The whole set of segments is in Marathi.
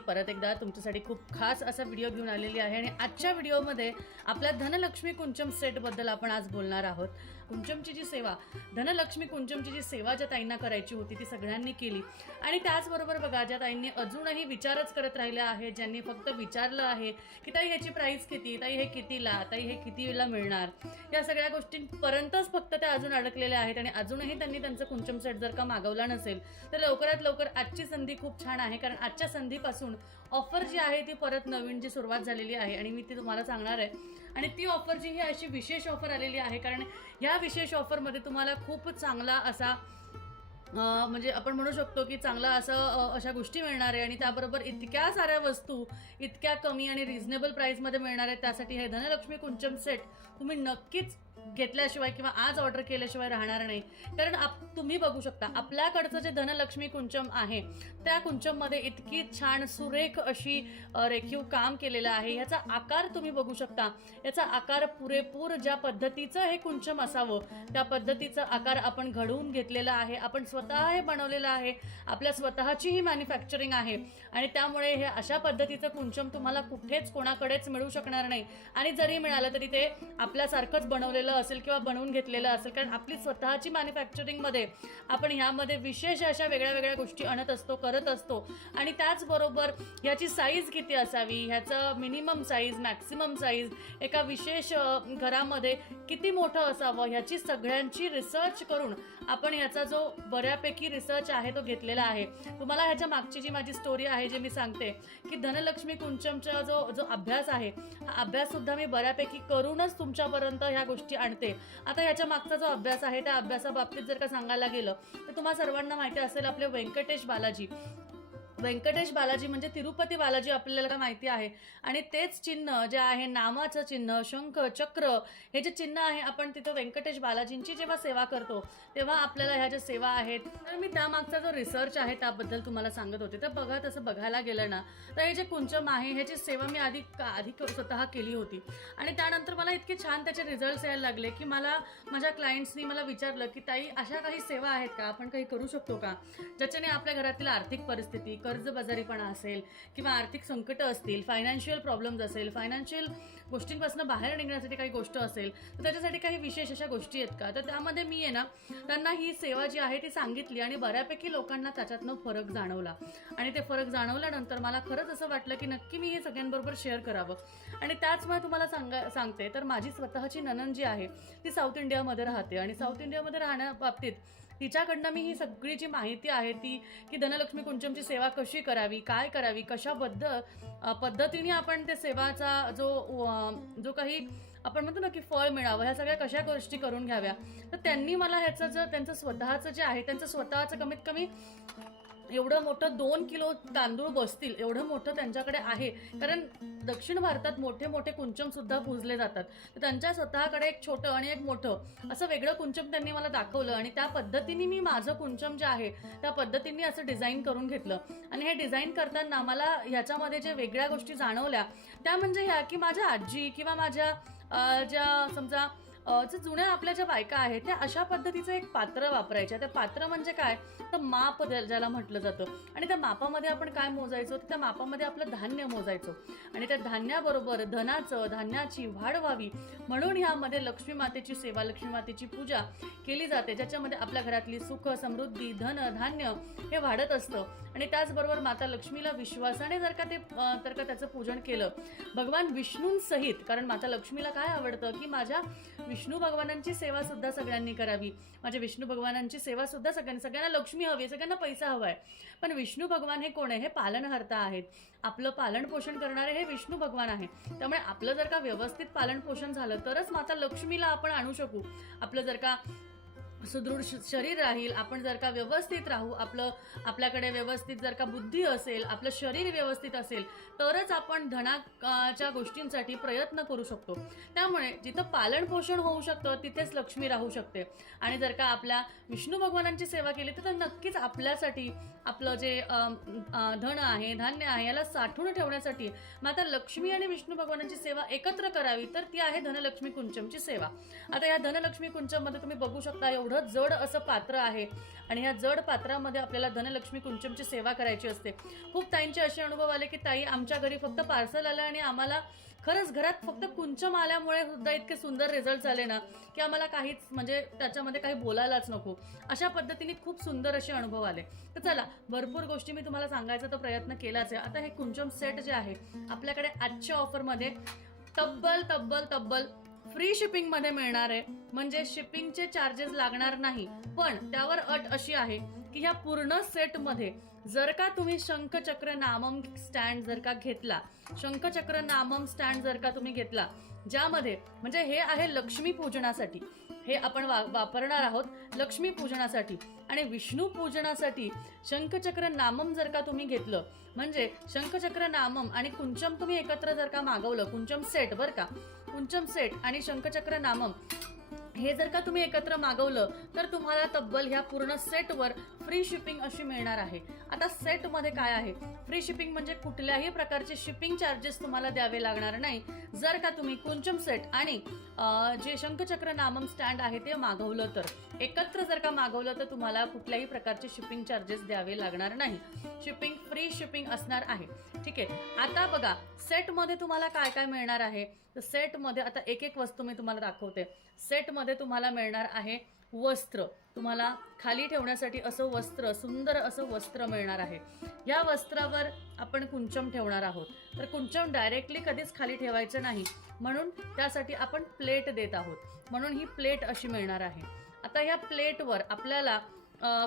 परत एकदा तुमच्यासाठी खूप खास असा व्हिडिओ घेऊन आलेली आहे. आणि आजच्या व्हिडिओमध्ये आपल्या धनलक्ष्मी कुंचम सेटबद्दल आपण आज बोलणार आहोत. कुंचमची जी सेवा धनलक्ष्मी कुंचमची जी सेवा ज्या ताईंना करायची होती ती सगळ्यांनी केली. आणि त्याचबरोबर बघा ज्या ताईंनी अजूनही विचारच करत राहिल्या आहेत ज्यांनी फक्त विचारलं आहे की ताई ह्याची प्राईस किती? ताई हे कितीला? ताई हे कितीला मिळणार? या सगळ्या गोष्टींपर्यंतच फक्त त्या अजून अडकलेल्या आहेत आणि अजूनही त्यांनी त्यांचं कुंचम सेट जर का मागवला नसेल तर लवकरात लवकर आजची संधी खूप छान आहे. कारण आजच्या संधीपासून ऑफर जी आहे ती परत नवीन जी सुरुवात झालेली आहे आणि मी ती तुम्हाला सांगणार आहे. आणि ती ऑफर जी ही अशी विशेष ऑफर आलेली आहे कारण ह्या विशेष ऑफरमध्ये तुम्हाला खूप चांगला असा म्हणजे आपण म्हणू शकतो की चांगला असं अशा गोष्टी मिळणार आहे आणि त्याबरोबर इतक्या साऱ्या वस्तू इतक्या कमी आणि रिझनेबल प्राईसमध्ये मिळणार आहेत त्यासाठी हे धनलक्ष्मी कुंचम सेट तुम्ही नक्कीच घेतल्याशिवाय किंवा आज ऑर्डर केल्याशिवाय राहणार नाही. कारण आप तुम्ही बघू शकता आपल्याकडचं जे धनलक्ष्मी कुंचम आहे त्या कुंचममध्ये इतकी छान सुरेख अशी रेखीव काम केलेलं आहे. ह्याचा आकार तुम्ही बघू शकता. याचा आकार पुरेपूर ज्या पद्धतीचं हे कुंचम असावं त्या पद्धतीचा आकार आपण घडवून घेतलेला आहे. आपण स्वतः हे बनवलेलं आहे. आपल्या स्वतःची ही मॅन्युफॅक्चरिंग आहे. आणि त्यामुळे हे अशा पद्धतीचं कुंचम तुम्हाला कुठेच कोणाकडेच मिळू शकणार नाही. आणि जरी मिळालं तरी ते आपल्यासारखंच बनवलेलं असेल किंवा बनवून घेतलेलं असेल कारण आपली स्वतःची मॅन्युफॅक्चरिंगमध्ये आपण ह्यामध्ये विशेष अशा वेगळ्या वेगळ्या गोष्टी आणत असतो करत असतो. आणि त्याचबरोबर ह्याची साईज किती असावी? ह्याचं मिनिमम साईज मॅक्सिमम साईज एका विशेष घरामध्ये किती मोठं असावं ह्याची सगळ्यांची रिसर्च करून आपण ह्याचा जो बऱ्यापैकी रिसर्च आहे तो घेतलेला आहे. तुम्हाला ह्याच्या मागची जी माझी स्टोरी आहे जे मी सांगते की धनलक्ष्मी कुंचमचा जो जो अभ्यास आहे हा अभ्याससुद्धा मी बऱ्यापैकी करूनच तुमच्यापर्यंत ह्या गोष्टी आणते. आता ह्याच्या मागचा जो अभ्यास आहे त्या अभ्यासाबाबतीत जर का सांगायला गेलं तर तुम्हाला सर्वांना माहिती असेल आपले व्यंकटेश बालाजी. व्यंकटेश बालाजी म्हणजे तिरुपती बालाजी आपल्याला का माहिती आहे. आणि तेच चिन्ह जे आहे नामाचं चिन्ह शंख चक्र हे जे चिन्ह आहे आपण तिथं व्यंकटेश बालाजींची जेव्हा सेवा करतो तेव्हा आपल्याला ह्या ज्या सेवा आहेत तर मी त्यामागचा जो रिसर्च आहे त्याबद्दल तुम्हाला सांगत होते. तर बघा तसं बघायला गेलं ना तर हे जे कुंचम आहे ह्याची सेवा मी आधी आधी स्वतः केली होती. आणि त्यानंतर मला इतके छान त्याचे रिझल्ट्स यायला लागले की मला माझ्या क्लायंट्सनी मला विचारलं की ताई अशा काही सेवा आहेत का? आपण काही करू शकतो का? ज्याच्याने आपल्या घरातील आर्थिक परिस्थिती कर्जबाजारीपणा असेल किंवा आर्थिक संकटं असतील फायनान्शियल प्रॉब्लेम्स असेल फायनान्शियल गोष्टींपासून बाहेर निघण्यासाठी काही गोष्ट असेल तर त्याच्यासाठी काही विशेष अशा गोष्टी आहेत का? तर त्यामध्ये मी आहे ना त्यांना ही सेवा जी आहे ती सांगितली आणि बऱ्यापैकी लोकांना त्याच्यातनं फरक जाणवला. आणि ते फरक जाणवल्यानंतर मला खरंच असं वाटलं की नक्की मी हे सगळ्यांबरोबर शेअर करावं. आणि त्याचमुळे तुम्हाला सांगा सांगते तर माझी स्वतःची ननन जी आहे ती साऊथ इंडियामध्ये राहते. आणि साऊथ इंडियामध्ये राहण्याबाबतीत तिच्याकडनं मी ही सगळी जी माहिती आहे ती की धनलक्ष्मी कुंचमची सेवा कशी करावी काय करावी कशाबद्दल पद्धतीने आपण ते सेवाचा जो जो काही आपण म्हणतो ना की फळ मिळावं ह्या सगळ्या कशा गोष्टी करून घ्याव्या तर त्यांनी मला ह्याचं जर त्यांचं स्वतःचं जे आहे त्यांचं स्वतःचं कमीत कमी एवढं मोठं दोन किलो तांदूळ बसतील एवढं मोठं त्यांच्याकडे आहे. कारण दक्षिण भारतात मोठे मोठे कुंचमसुद्धा पुजले जातात. तर त्यांच्या स्वतःकडे एक छोटं आणि एक मोठं असं वेगळं कुंचम त्यांनी मला दाखवलं आणि त्या पद्धतीने मी माझं कुंचम जे आहे त्या पद्धतीने असं डिझाईन करून घेतलं. आणि हे डिझाईन करताना मला ह्याच्यामध्ये जे वेगळ्या गोष्टी जाणवल्या त्या म्हणजे ह्या की माझ्या आजी किंवा माझ्या ज्या समजा जे जुन्या आपल्या ज्या बायका आहेत त्या अशा पद्धतीचं एक पात्र वापरायच्या. त्या पात्र म्हणजे काय? तर माप ज्याला म्हटलं जातं. आणि त्या मापामध्ये आपण काय मोजायचो? तर त्या मापामध्ये आपलं धान्य मोजायचो. आणि त्या धान्याबरोबर धनाचं धान्याची वाढ व्हावी म्हणून ह्यामध्ये लक्ष्मी मातेची सेवा लक्ष्मी मातेची पूजा केली जाते. ज्याच्यामध्ये आपल्या घरातली सुख समृद्धी धन धान्य हे वाढत असतं. आणि त्याचबरोबर माता लक्ष्मीला विश्वासाने जर का ते तर का त्याचं पूजन केलं भगवान विष्णूंसहित कारण माता लक्ष्मीला काय आवडतं? की माझ्या विष्णू भगवानांची सेवा सुद्धा सगळ्यांनी करावी. माझ्या विष्णू भगवानांची सेवा सुद्धा सगळ्यांनी सगळ्यांना लक्ष्मी हवी आहे, सगळ्यांना पैसा हवा आहे पण विष्णू भगवान हे कोण आहे? हे पालनहर्ता आहेत. आपलं पालन पोषण करणारे हे विष्णू भगवान आहे. त्यामुळे आपलं जर का व्यवस्थित पालन पोषण झालं तरच माता लक्ष्मीला आपण आणू शकू. आपलं जर का सुदृढ श- शरीर राहील आपण जर का व्यवस्थित राहू आपलं आपल्याकडे व्यवस्थित जर का बुद्धी असेल आपलं शरीर व्यवस्थित असेल तरच आपण धनाच्या गोष्टींसाठी प्रयत्न करू शकतो. त्यामुळे जिथं पालनपोषण होऊ शकतं तिथेच लक्ष्मी राहू शकते. आणि जर का आपल्या विष्णू भगवानांची सेवा केली तर नक्कीच आपल्यासाठी आपलं जे धन आहे धान्य आहे याला साठवून ठेवण्यासाठी माता लक्ष्मी आणि विष्णू भगवानांची सेवा एकत्र करावी तर ती आहे धनलक्ष्मी कुंचमची सेवा. आता या धनलक्ष्मी कुंचममध्ये तुम्ही बघू शकता एवढं एवढं जड असं पात्र आहे. आणि ह्या जड पात्रामध्ये आपल्याला धनलक्ष्मी कुंचमची सेवा करायची असते. खूप ताईंचे असे अनुभव आले की ताई आमच्या घरी फक्त पार्सल आलं आणि आम्हाला खरंच घरात फक्त कुंचम आल्यामुळे सुद्धा इतके सुंदर रिझल्ट आले ना की आम्हाला काहीच म्हणजे त्याच्यामध्ये काही बोलायलाच नको. अशा पद्धतीने खूप सुंदर असे अनुभव आले. तर चला भरपूर गोष्टी मी तुम्हाला सांगायचा तर प्रयत्न केलाच आहे. आता हे कुंचम सेट जे आहे आपल्याकडे आजच्या ऑफरमध्ये तब्बल तब्बल तब्बल फ्री शिपिंगमध्ये मिळणार आहे. म्हणजे शिपिंगचे चार्जेस लागणार नाही. पण त्यावर अट अशी आहे की ह्या पूर्ण सेटमध्ये जर का तुम्ही शंखचक्र नामम स्टँड जर का घेतला शंखचक्र नामम स्टँड जर का तुम्ही घेतला ज्यामध्ये म्हणजे हे आहे लक्ष्मी पूजनासाठी. हे आपण वा वापरणार आहोत लक्ष्मी पूजनासाठी. आणि विष्णू पूजनासाठी शंखचक्र नामम जर का तुम्ही घेतलं म्हणजे शंखचक्र नामम आणि कुंचम तुम्ही एकत्र जर का मागवलं कुंचम सेट बरं का कुंचम सेट आणि शंखचक्र नामम हे जर का तुम्ही एकत्र मागवलं तर तुम्हाला तब्बल ह्या पूर्ण सेटवर फ्री शिपिंग अशी मिळणार आहे. आता सेटमध्ये काय आहे? फ्री शिपिंग म्हणजे कुठल्याही प्रकारचे शिपिंग चार्जेस तुम्हाला द्यावे लागणार नाही. जर का तुम्ही कुंचम सेट आणि जे शंखचक्र नामम स्टँड आहे ते मागवलं तर एकत्र जर का मागवलं तर तुम्हाला कुठल्याही प्रकारचे शिपिंग चार्जेस द्यावे लागणार नाही. शिपिंग फ्री शिपिंग असणार आहे. ठीक आहे. आता बघा सेटमध्ये तुम्हाला काय काय मिळणार आहे? तर सेटमध्ये आता एक एक वस्तू मी तुम्हाला दाखवते. सेटमध्ये तुम्हाला मिळणार आहे वस्त्र. तुम्हाला खाली ठेवण्यासाठी असं वस्त्र सुंदर असं वस्त्र मिळणार आहे. या वस्त्रावर आपण कुंचम ठेवणार आहोत. तर कुंचम डायरेक्टली कधीच खाली ठेवायचं नाही. म्हणून त्यासाठी आपण प्लेट देत आहोत. म्हणून ही प्लेट अशी मिळणार आहे. आता ह्या प्लेटवर आपल्याला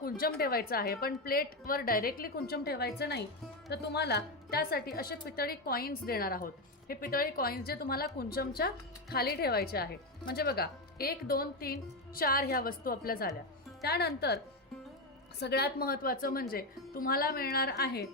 कुंचम ठेवायचं आहे. पण प्लेटवर डायरेक्टली कुंचम ठेवायचं नाही. तर तुम्हाला त्यासाठी असे पितळी कॉईन्स देणार आहोत. हे पितळी कॉईन्स जे तुम्हाला कुंचमच्या खाली ठेवायचे आहे. म्हणजे बघा एक दोन तीन चार ह्या वस्तू आपल्या झाल्या. त्यानंतर सगळ्यात महत्त्वाचं म्हणजे तुम्हाला मिळणार आहे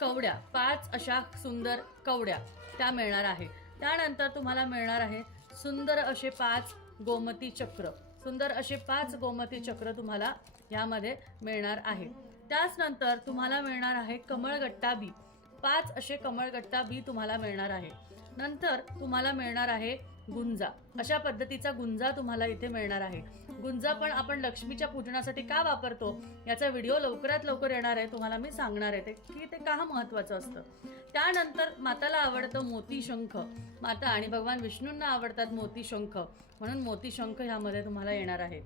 कवड्या. पाच अशा सुंदर कवड्या त्या मिळणार आहे. त्यानंतर तुम्हाला मिळणार आहे सुंदर असे पाच गोमती चक्र. सुंदर असे पाच गोमती चक्र तुम्हाला यामध्ये मिळणार आहे. त्याच नंतर तुम्हाला मिळणार आहे कमळगट्टा बी. पाच असे कमळगट्टा बी तुम्हाला मिळणार आहे. नंतर तुम्हाला मिळणार आहे गुंजा. अशा पद्धतीचा गुंजा तुम्हाला इथे मिळणार आहे. गुंजा पण आपण लक्ष्मीच्या पूजनासाठी का वापरतो? याचा व्हिडिओ लवकरात लवकर येणार आहे. तुम्हाला मी सांगणार आहे ते की ते का महत्वाचं असतं. त्यानंतर माताला आवडतं मोती शंख माता आणि भगवान विष्णूंना आवडतात मोती शंख म्हणून मोती शंख ह्यामध्ये तुम्हाला येणार आहे.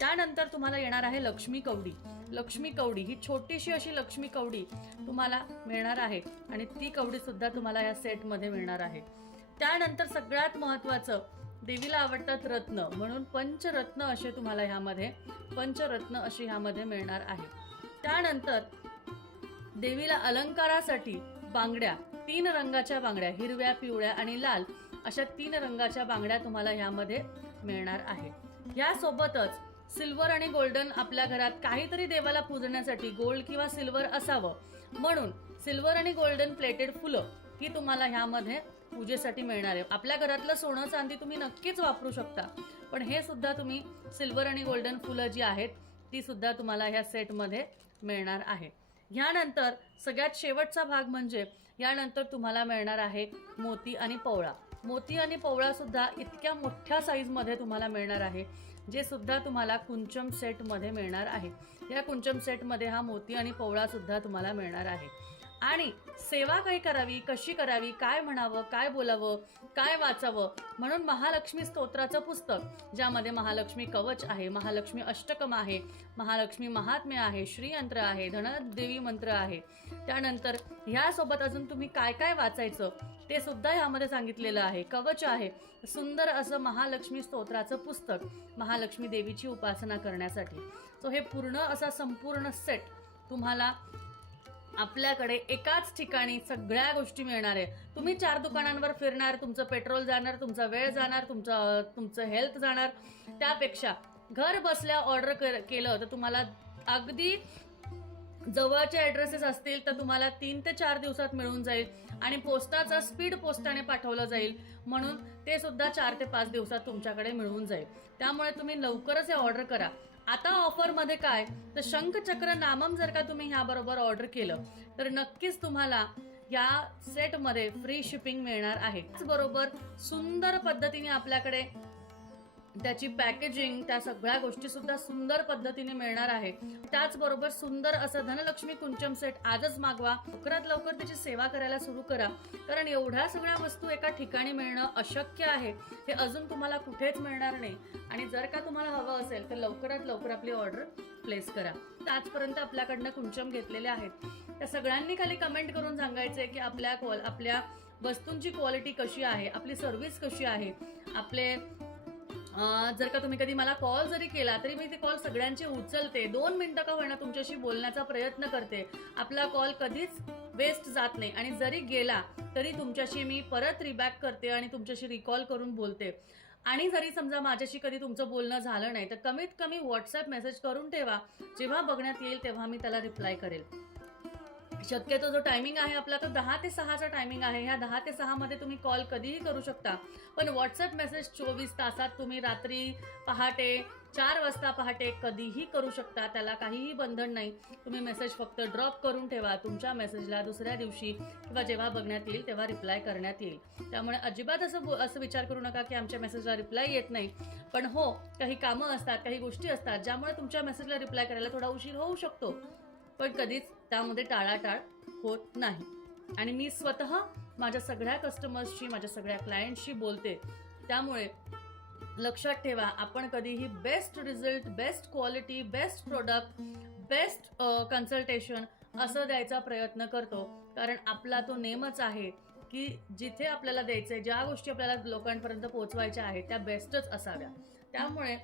त्यानंतर तुम्हाला येणार आहे लक्ष्मी कवडी. लक्ष्मी कवडी ही छोटीशी अशी लक्ष्मी कवडी तुम्हाला मिळणार आहे. आणि ती कवडी सुद्धा तुम्हाला या सेटमध्ये मिळणार आहे. त्यानंतर सगळ्यात महत्त्वाचं देवीला आवडतात रत्न. म्हणून पंचरत्न असे तुम्हाला ह्यामध्ये पंचरत्न असे ह्यामध्ये मिळणार आहे. त्यानंतर देवीला अलंकारासाठी बांगड्या तीन रंगाच्या बांगड्या हिरव्या पिवळ्या आणि लाल अशा तीन रंगाच्या बांगड्या तुम्हाला ह्यामध्ये मिळणार आहे. यासोबतच सिल्वर आणि गोल्डन आपल्या घरात काहीतरी देवाला पूजण्यासाठी गोल्ड किंवा सिल्वर असावं. म्हणून सिल्वर आणि गोल्डन प्लेटेड फुलं ही तुम्हाला ह्यामध्ये पूजेसाठी मिळणार आहे. आपल्या घरातलं सोनं चांदी तुम्ही नक्कीच वापरू शकता. पण हे सुद्धा तुम्ही सिल्वर आणि गोल्डन फुलं जी आहेत ती सुद्धा तुम्हाला ह्या सेटमध्ये मिळणार आहे. ह्यानंतर सगळ्यात शेवटचा भाग म्हणजे यानंतर तुम्हाला मिळणार आहे मोती आणि पवळा. मोती आणि पवळासुद्धा इतक्या मोठ्या साईजमध्ये तुम्हाला मिळणार आहे जे सुद्धा तुम्हाला कुंचम सेटमध्ये मिळणार आहे. या कुंचम सेटमध्ये हा मोती आणि पवळासुद्धा तुम्हाला मिळणार आहे. आणि सेवा काही करावी कशी करावी काय म्हणावं काय बोलावं काय वाचावं? म्हणून महालक्ष्मी स्तोत्राचं पुस्तक ज्यामध्ये महालक्ष्मी कवच आहे महालक्ष्मी अष्टकम आहे महालक्ष्मी महात्म्य आहे श्रीयंत्र आहे धनदेवी मंत्र आहे. त्यानंतर ह्यासोबत अजून तुम्ही काय काय वाचायचं ते सुद्धा ह्यामध्ये सांगितलेलं आहे. कवच आहे सुंदर असं महालक्ष्मी स्तोत्राचं पुस्तक महालक्ष्मी देवीची उपासना करण्यासाठी. सो हे पूर्ण असा संपूर्ण सेट तुम्हाला आपल्याकडे एकाच ठिकाणी सगळ्या गोष्टी मिळणार आहे. तुम्ही चार दुकानांवर फिरणार तुमचं पेट्रोल जाणार तुमचा वेळ जाणार तुमचं तुमचं हेल्थ जाणार. त्यापेक्षा घर बसल्या ऑर्डर केलं तर तुम्हाला अगदी जवळचे ॲड्रेसेस असतील तर तुम्हाला तीन ते चार दिवसात मिळून जाईल आणि पोस्टाचा स्पीड पोस्टाने पाठवलं जाईल. म्हणून ते सुद्धा चार ते पाच दिवसात तुमच्याकडे मिळून जाईल. त्यामुळे तुम्ही लवकरच हे ऑर्डर करा. आता ऑफरमध्ये काय? तर शंखचक्र नामम जर का तुम्ही ह्याबरोबर ऑर्डर केलं तर नक्कीच तुम्हाला या सेटमध्ये फ्री शिपिंग मिळणार आहे. त्याचबरोबर सुंदर पद्धतीने आपल्याकडे त्याची पॅकेजिंग त्या सगळ्या गोष्टी सुद्धा सुंदर पद्धतीने मिळणार आहे. त्याचबरोबर सुंदर असं धनलक्ष्मी कुंचम सेट आजच मागवा. लवकरात लवकर त्याची सेवा करायला सुरू करा. कारण एवढ्या सगळ्या वस्तू एका ठिकाणी मिळणं अशक्य आहे. हे अजून तुम्हाला कुठेच मिळणार नाही. आणि जर का तुम्हाला हवं असेल तर लवकरात लवकर आपली ऑर्डर प्लेस करा. तर आजपर्यंत आपल्याकडनं कुंचम घेतलेले आहेत. त्या सगळ्यांनी खाली कमेंट करून सांगायचंय की आपल्या क्वाल आपल्या वस्तूंची क्वालिटी कशी आहे? आपली सर्व्हिस कशी आहे? आपले जर का तुम्ही कधी मला कॉल जरी केला तरी मी ते कॉल सगळ्यांचे उचलते. दोन मिनटं का होईना तुमच्याशी बोलण्याचा प्रयत्न करते. आपला कॉल कधीच वेस्ट जात नाही. आणि जरी गेला तरी तुमच्याशी मी परत रिबॅक करते आणि तुमच्याशी रिकॉल करून बोलते. आणि जरी समजा माझ्याशी कधी तुमचं बोलणं झालं नाही तर कमीत कमी व्हॉट्सअप मेसेज करून ठेवा. जेव्हा बघण्यात येईल तेव्हा मी त्याला रिप्लाय करेल. शक्यतो जो टायमिंग आहे आपला तो दहा ते सहाचा टायमिंग आहे. ह्या दहा ते सहामध्ये तुम्ही कॉल कधीही करू शकता. पण व्हॉट्सअप मेसेज चोवीस तासात तुम्ही रात्री पहाटे चार वाजता पहाटे कधीही करू शकता. त्याला काहीही बंधन नाही. तुम्ही मेसेज फक्त ड्रॉप करून ठेवा. तुमच्या मेसेजला दुसऱ्या दिवशी किंवा जेव्हा बघण्यात येईल तेव्हा रिप्लाय करण्यात येईल. त्यामुळे अजिबात असं असं विचार करू नका की आमच्या मेसेजला रिप्लाय येत नाही. पण हो काही कामं असतात काही गोष्टी असतात ज्यामुळे तुमच्या मेसेजला रिप्लाय करायला थोडा उशीर होऊ शकतो. पण कधीच त्यामध्ये टाळाटाळ होत नाही. आणि मी स्वतः माझ्या सगळ्या कस्टमर्सशी माझ्या सगळ्या क्लायंटशी बोलते. त्यामुळे लक्षात ठेवा आपण कधीही best result best quality best product best consultation असं द्यायचा प्रयत्न करतो. कारण आपला तो नेमच आहे की जिथे आपल्याला द्यायचं आहे ज्या गोष्टी आपल्याला लोकांपर्यंत पोहोचवायच्या आहेत त्या बेस्टच असाव्या. त्यामुळे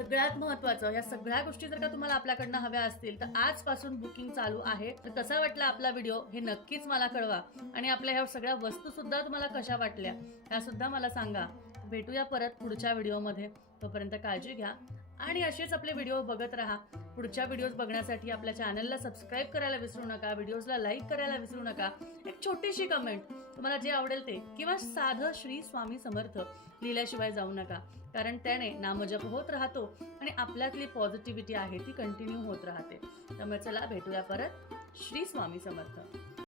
सगळ्यात महत्वाचं या सगळ्या गोष्टी जर का तुम्हाला आपल्याकडनं हव्या असतील तर आजपासून बुकिंग चालू आहे. तर कसा वाटला आपला व्हिडिओ हे नक्कीच मला कळवा. आणि आपल्या ह्या सगळ्या वस्तू सुद्धा तुम्हाला कशा वाटल्या ह्या सुद्धा मला सांगा. भेटूया परत पुढच्या व्हिडिओमध्ये तोपर्यंत काळजी घ्या आणि असेच आपले व्हिडिओ बघत राहा. पुढच्या व्हिडिओज बघण्यासाठी आपल्या चॅनलला सबस्क्राईब करायला विसरू नका व्हिडिओजला लाईक करायला विसरू नका. एक छोटीशी कमेंट तुम्हाला जे आवडेल ते. किंवा साधं श्री स्वामी समर्थ. लिहिल्याशिवाय जाऊ नका. कारण त्याने नामजप होत राहतो आणि आपल्यातली पॉझिटिव्हिटी आहे ती कंटिन्यू होत राहते. त्यामुळे चला भेटूया परत. श्री स्वामी समर्थ.